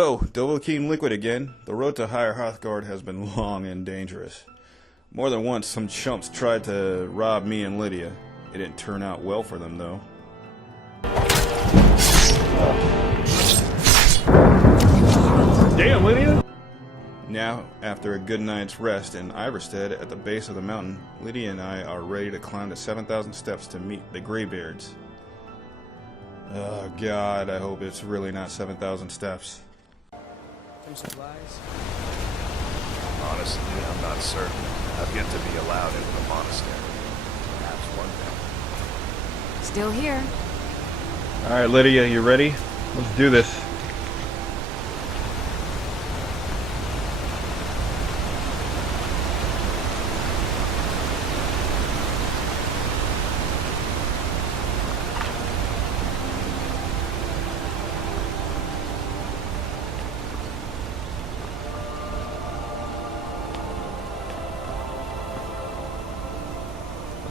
Hello, Dovakiin Liquid again. The road to High Hrothgar has been long and dangerous. More than once, some chumps tried to rob me and Lydia. It didn't turn out well for them, though. Damn, Lydia! Now, after a good night's rest in Iverstead at the base of the mountain, Lydia and I are ready to climb the 7,000 steps to meet the Greybeards. Oh God, I hope it's really not 7,000 steps. Some supplies? Honestly, I'm not certain. I've yet to be allowed into the monastery. Perhaps one day. Still here. Alright, Lydia, you ready? Let's do this.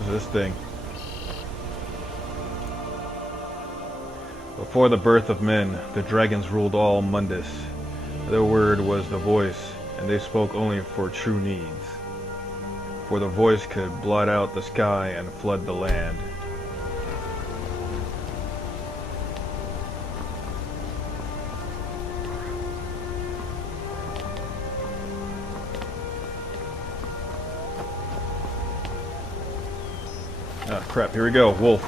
This thing. Before the birth of men, the dragons ruled all Mundus. Their word was the voice, and they spoke only for true needs. For the voice could blot out the sky and flood the land. Ah, crap, here we go, wolf.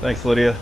Thanks, Lydia.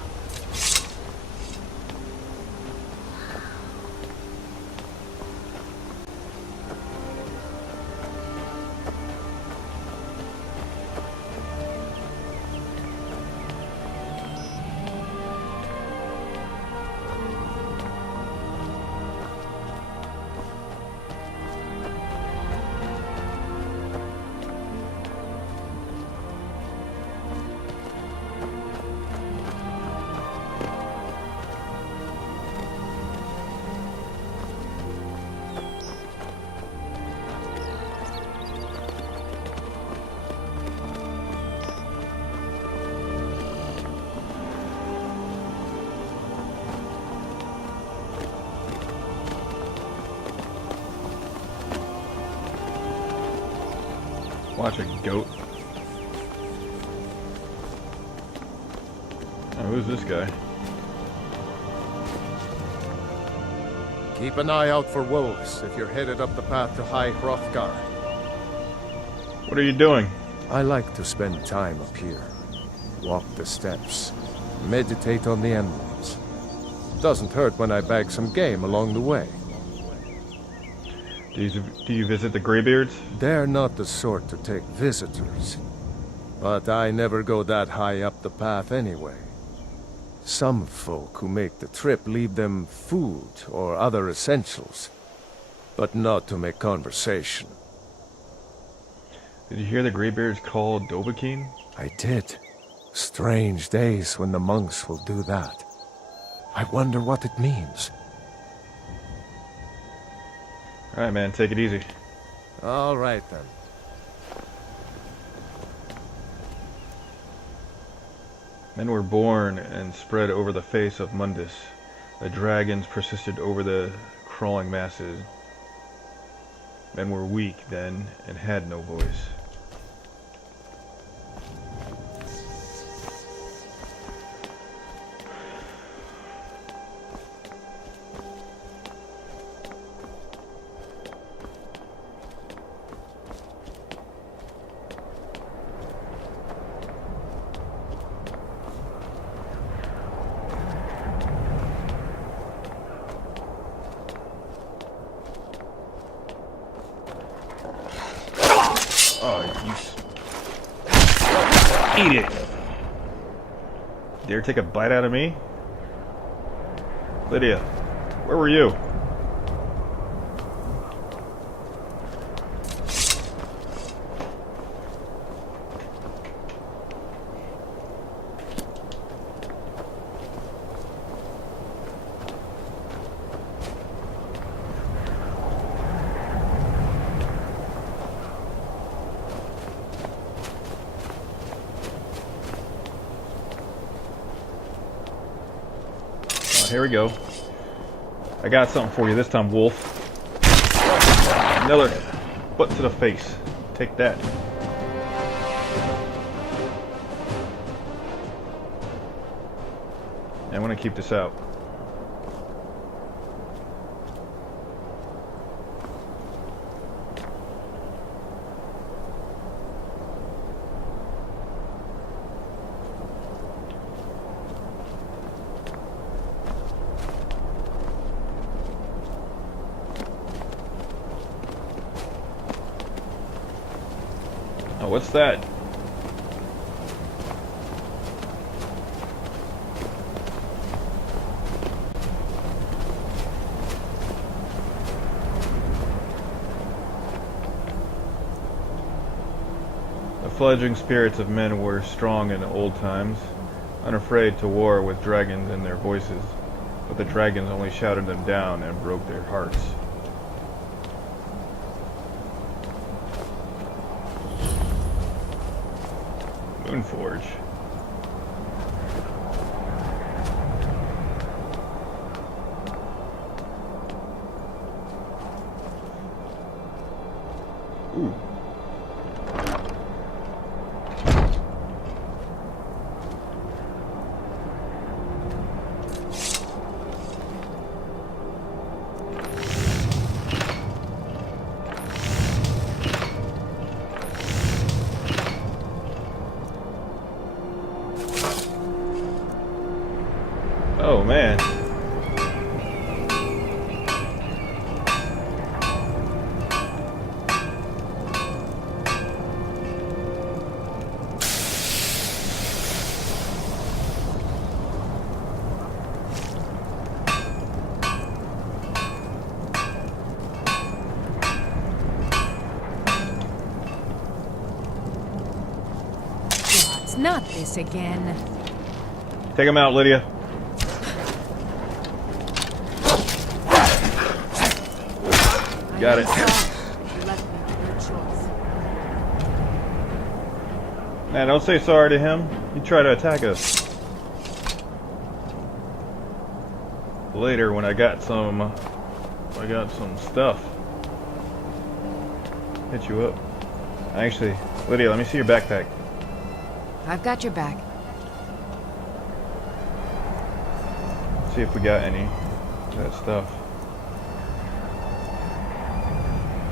Watch a goat. Oh, who's this guy? Keep an eye out for wolves if you're headed up the path to High Hrothgar. What are you doing? I like to spend time up here. Walk the steps. Meditate on the emblems. Doesn't hurt when I bag some game along the way. Do you visit the Greybeards? They're not the sort to take visitors. But I never go that high up the path anyway. Some folk who make the trip leave them food or other essentials, but not to make conversation. Did you hear the Greybeards called Dovakiin? I did. Strange days when the monks will do that. I wonder what it means. Alright, man, take it easy. All right, then. Men were born and spread over the face of Mundus. The dragons persisted over the crawling masses. Men were weak then and had no voice. Oh, you... Eat it! Dare take a bite out of me? Lydia, where were you? here we go. I got something for you this time, Wolf. Another foot to the face. Take that. I'm gonna keep this out. Oh, what's that? The fledgling spirits of men were strong in old times, unafraid to war with dragons in their voices, but the dragons only shouted them down and broke their hearts. Moonforge. Ooh. Oh man. It's not this again. Take him out, Lydia. Got it. Man, don't say sorry to him. He tried to attack us. Later, when I got some stuff. Hit you up. Actually, Lydia, let me see your backpack. I've got your back. See if we got any of that stuff.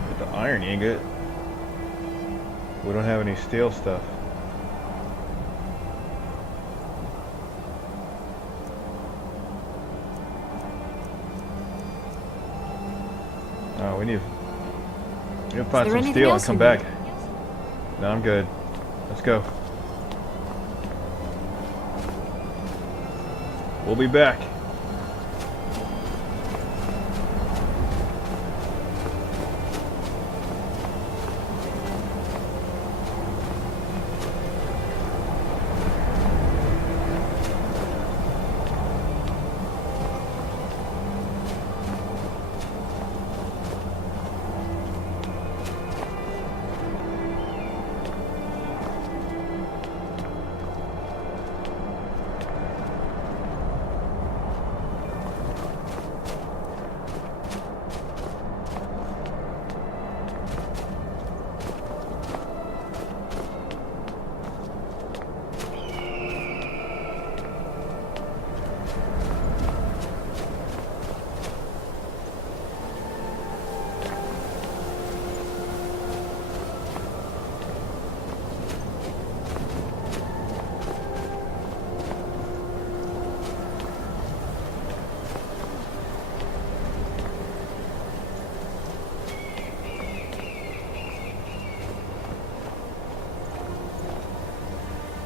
Get the iron ingot. We don't have any steel stuff. Oh, we need to find some steel and come back. No, I'm good. Let's go. We'll be back.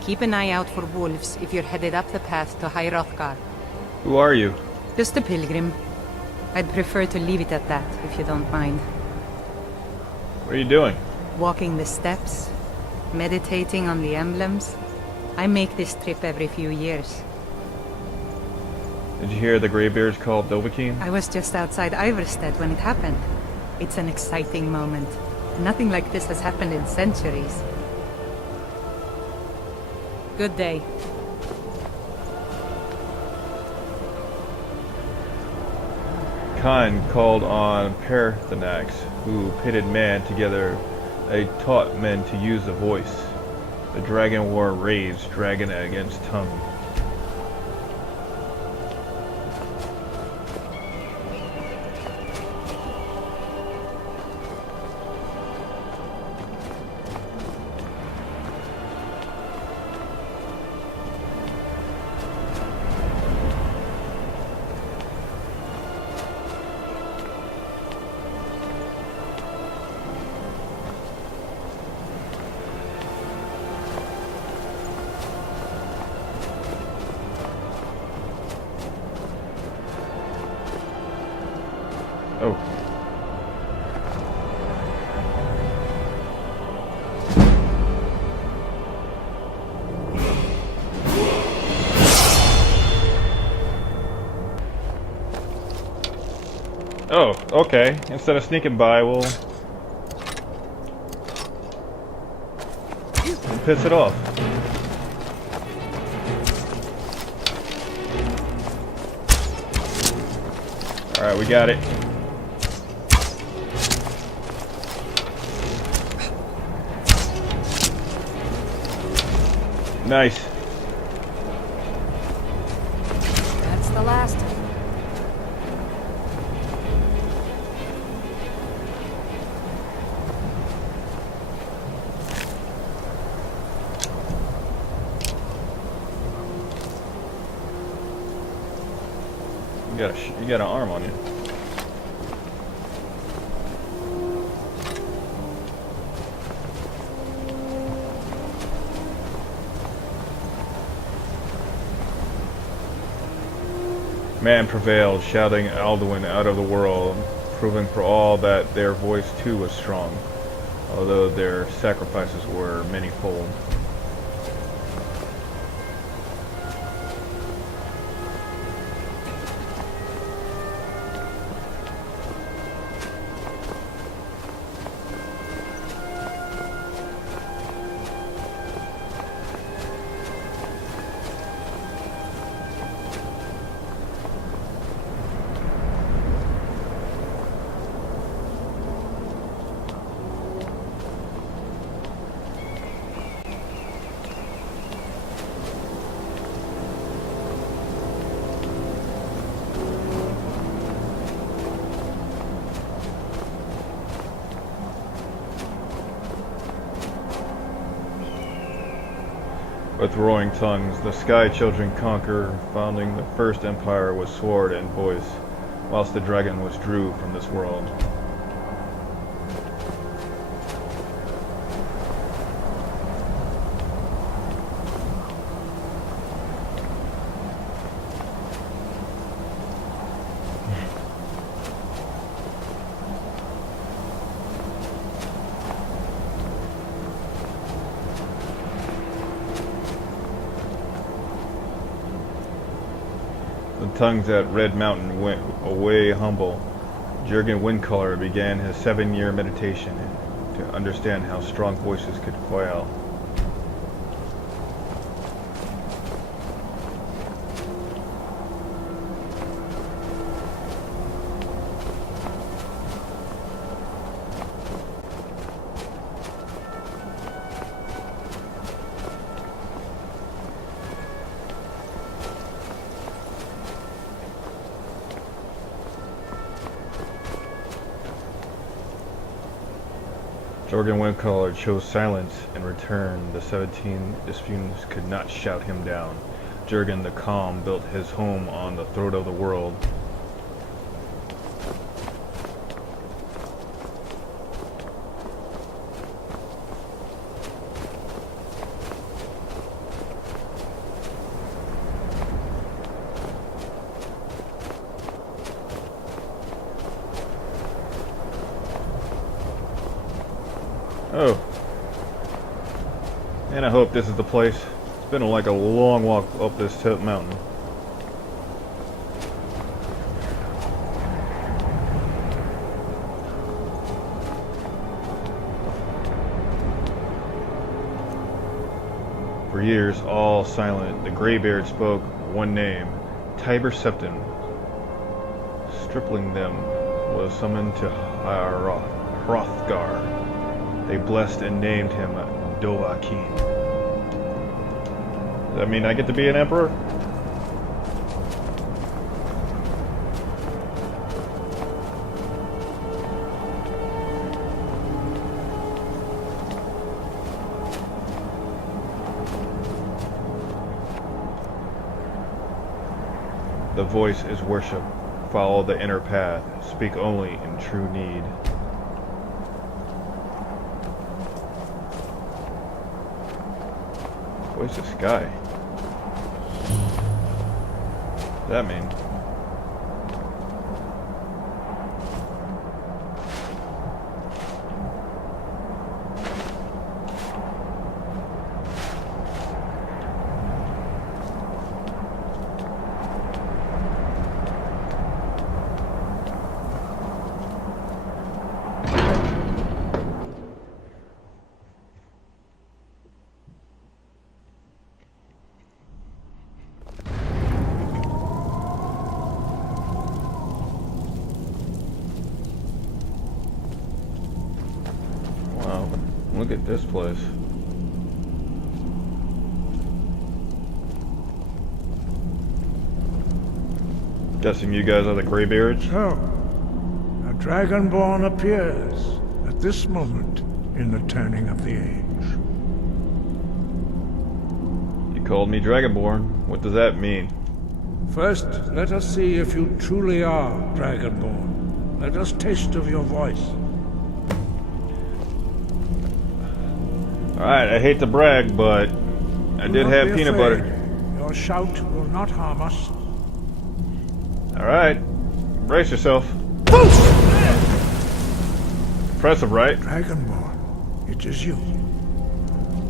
Keep an eye out for wolves if you're headed up the path to High Hrothgar. Who are you? Just a pilgrim. I'd prefer to leave it at that, if you don't mind. What are you doing? Walking the steps, meditating on the emblems. I make this trip every few years. Did you hear the Greybeard's called Dovakiin? I was just outside Iverstead when it happened. It's an exciting moment. Nothing like this has happened in centuries. Good day. Dovakiin called on Perthanax, who pitted man together. They taught men to use the voice. The dragon war raged, dragon against tongue. Oh. Oh, okay. Instead of sneaking by, we'll piss it off. Alright, we got it. Nice. That's the last. You got an arm on you. Man prevailed, shouting Alduin out of the world, proving for all that their voice too was strong, although their sacrifices were manyfold. With roaring tongues, the Sky Children conquer, founding the first empire with sword and voice, whilst the dragon was drew from this world. The tongues at Red Mountain went away humble. Jurgen Windcaller began his 7-year meditation to understand how strong voices could quell. Jurgen Windcaller chose silence in return. The 17 disputants could not shout him down. Jurgen the Calm built his home on the throat of the world. Oh. And I hope this is the place. It's been like a long walk up this mountain. For years, all silent, the Greybeard spoke one name, Tiber Septim. stripling them was summoned to High Hrothgar. They blessed and named him Dovakiin. Does that mean I get to be an emperor? The voice is worship. Follow the inner path. Speak only in true need. Where's this guy? What does that mean? Look at this place. Guessing you guys are the Greybeards? So, a Dragonborn appears at this moment in the turning of the age. You called me Dragonborn. What does that mean? First, let us see if you truly are Dragonborn. Let us taste of your voice. Alright, I hate to brag, but I did have peanut butter. Your shout will not harm us. Alright, brace yourself. Impressive, right? Dragonborn, it is you.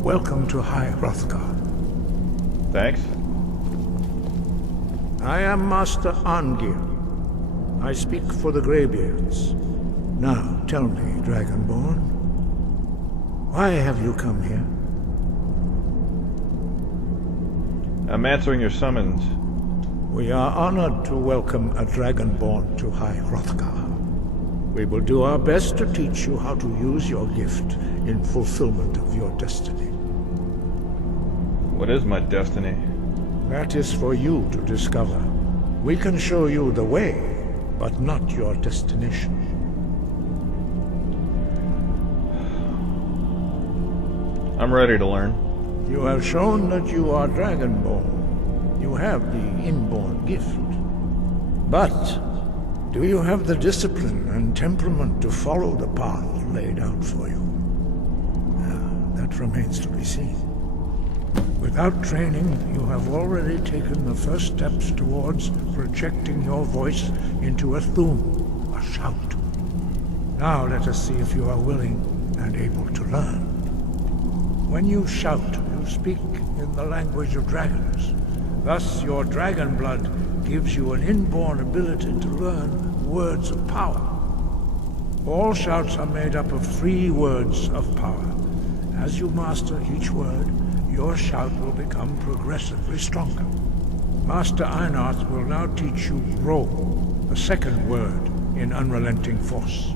Welcome to High Hrothgar. Thanks. I am Master Arngir. I speak for the Greybeards. Now, tell me, Dragonborn, why have you come here? I'm answering your summons. We are honored to welcome a Dragonborn to High Hrothgar. We will do our best to teach you how to use your gift in fulfillment of your destiny. What is my destiny? That is for you to discover. We can show you the way, but not your destination. I'm ready to learn. You have shown that you are Dragonborn. You have the inborn gift. But do you have the discipline and temperament to follow the path laid out for you? That remains to be seen. Without training, you have already taken the first steps towards projecting your voice into a thum, a shout. Now let us see if you are willing and able to learn. When you shout, you speak in the language of dragons. Thus, your dragon blood gives you an inborn ability to learn words of power. All shouts are made up of 3 words of power. As you master each word, your shout will become progressively stronger. Master Einarth will now teach you Ro, the second word in Unrelenting Force.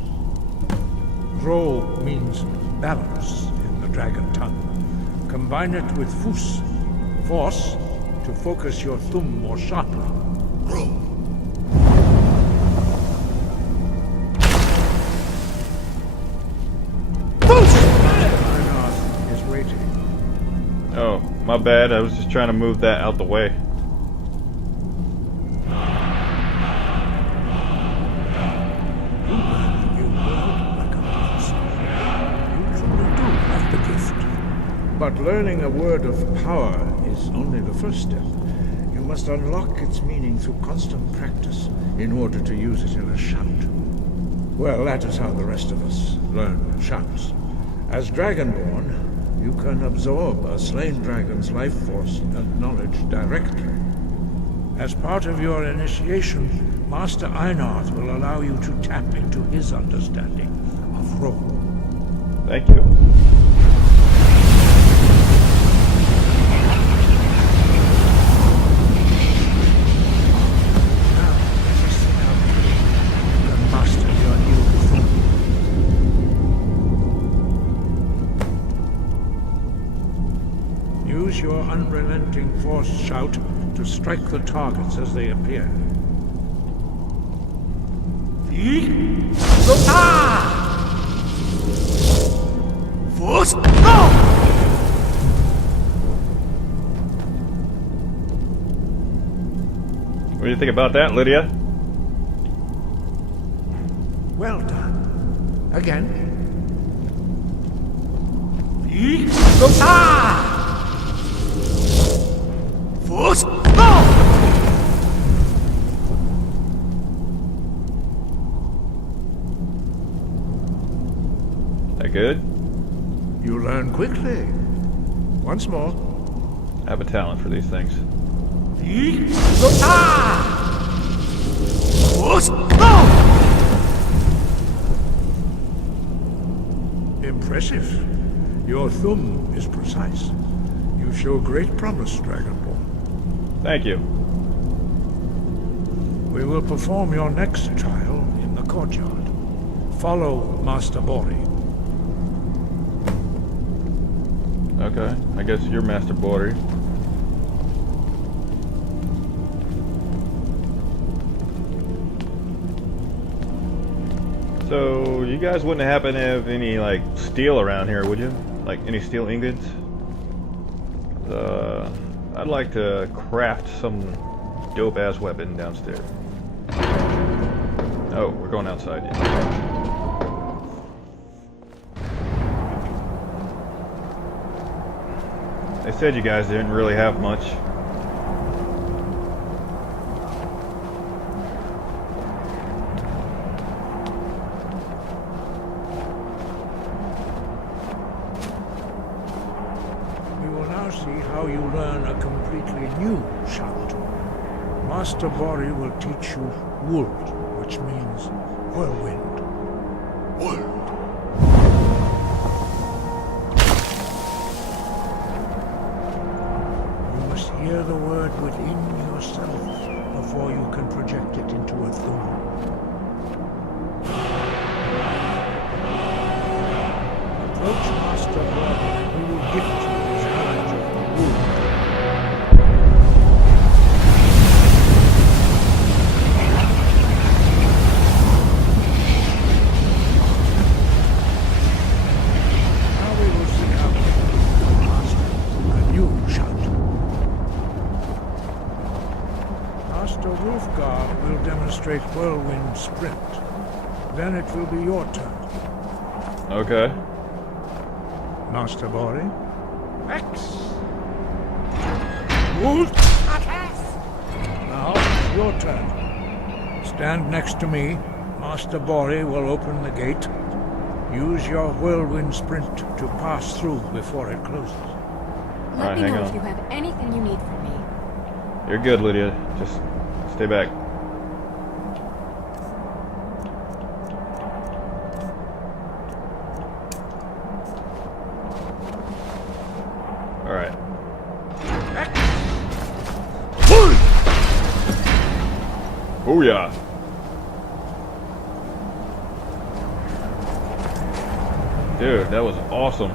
Ro means balance in the dragon tongue. Combine it with Fus, force, to focus your thumb more sharply. Ro. Einarth is waiting. Oh, my bad. I was just trying to move that out the way. But learning a word of power is only the first step. You must unlock its meaning through constant practice in order to use it in a shout. Well, that is how the rest of us learn shouts. As Dragonborn, you can absorb a slain dragon's life force and knowledge directly. As part of your initiation, Master Einarth will allow you to tap into his understanding of Ro. Thank you. your unrelenting force shout to strike the targets as they appear. Force! What do you think about that, Lydia? Well done. Again. Force! That good? You learn quickly. Once more. I have a talent for these things. Impressive. Your thumb is precise. You show great promise, Dragonborn. Thank you. We will perform your next trial in the courtyard. Follow Master Bori. Okay, I guess you're Master Border. So, you guys wouldn't happen to have any, like, steel around here, would you? Like, any steel ingots? I'd like to craft some dope-ass weapon downstairs. Oh, we're going outside, yeah. They said you guys didn't really have much. We will now see how you learn a completely new shout. Master Bori will teach you Wold, which means whirlwind. Wold. Hear the word within yourself before you can project it into a thumb. Approach Master Bori and we will gift you the challenge of the wound. Now we will see how to master a new shout. Master Hrothgar will demonstrate whirlwind sprint. Then it will be your turn. Okay. Master Bori. X. Wold. Now it's your turn. Stand next to me. Master Bori will open the gate. Use your whirlwind sprint to pass through before it closes. Let me hang know on. if you have anything you need from me. You're good, Lydia. Just stay back. Alright. Oh yeah. Dude, that was awesome.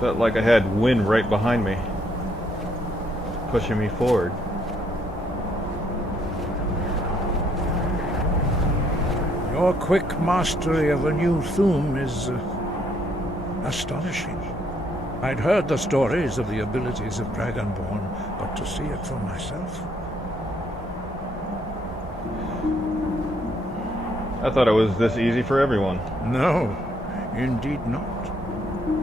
Felt like I had wind right behind me, pushing me forward. Your quick mastery of a new thum is astonishing. I'd heard the stories of the abilities of Dragonborn, but to see it for myself. I thought it was this easy for everyone. No, indeed not.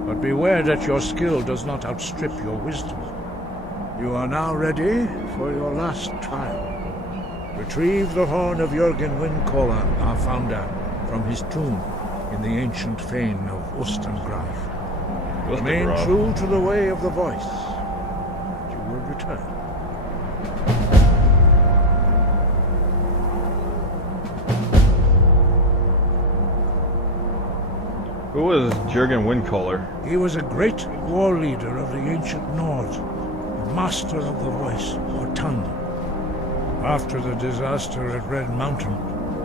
But beware that your skill does not outstrip your wisdom. You are now ready for your last trial. Retrieve the horn of Jürgen Windcaller, our founder, from his tomb in the ancient fane of Ustengrav. Remain true to the way of the voice. You will return. Who was Jürgen Windcaller? He was a great war leader of the ancient Nord, a master of the voice, or tongue. After the disaster at Red Mountain,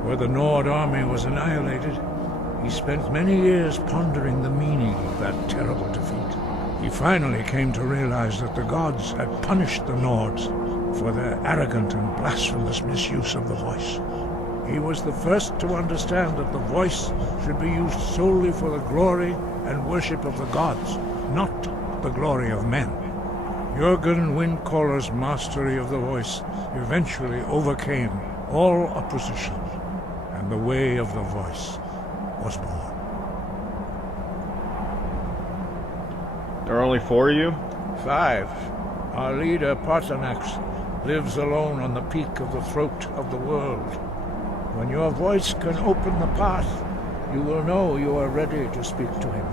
where the Nord army was annihilated, he spent many years pondering the meaning of that terrible defeat. He finally came to realize that the gods had punished the Nords for their arrogant and blasphemous misuse of the voice. He was the first to understand that the voice should be used solely for the glory and worship of the gods, not the glory of men. Jürgen Windcaller's mastery of the voice eventually overcame all opposition, and the way of the voice was born. There are only 4 of you? 5. Our leader, Partanax, lives alone on the peak of the throat of the world. When your voice can open the path, you will know you are ready to speak to him.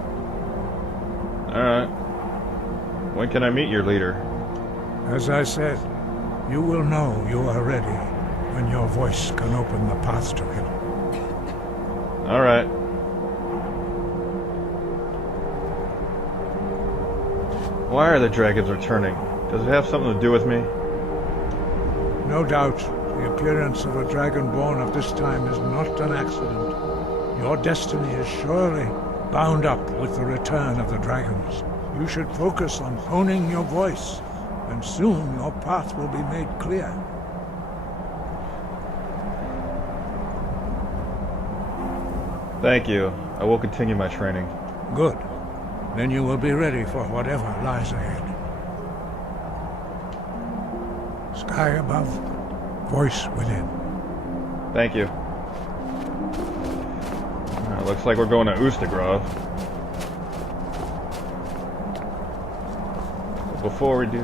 Alright. When can I meet your leader? As I said, you will know you are ready when your voice can open the path to him. Alright. Why are the dragons returning? Does it have something to do with me? No doubt, the appearance of a dragonborn at this time is not an accident. Your destiny is surely bound up with the return of the dragons. You should focus on honing your voice, and soon your path will be made clear. Thank you. I will continue my training. Good. Then you will be ready for whatever lies ahead. Sky above, voice within. Thank you. Looks like we're going to Ustagrov. Before we do...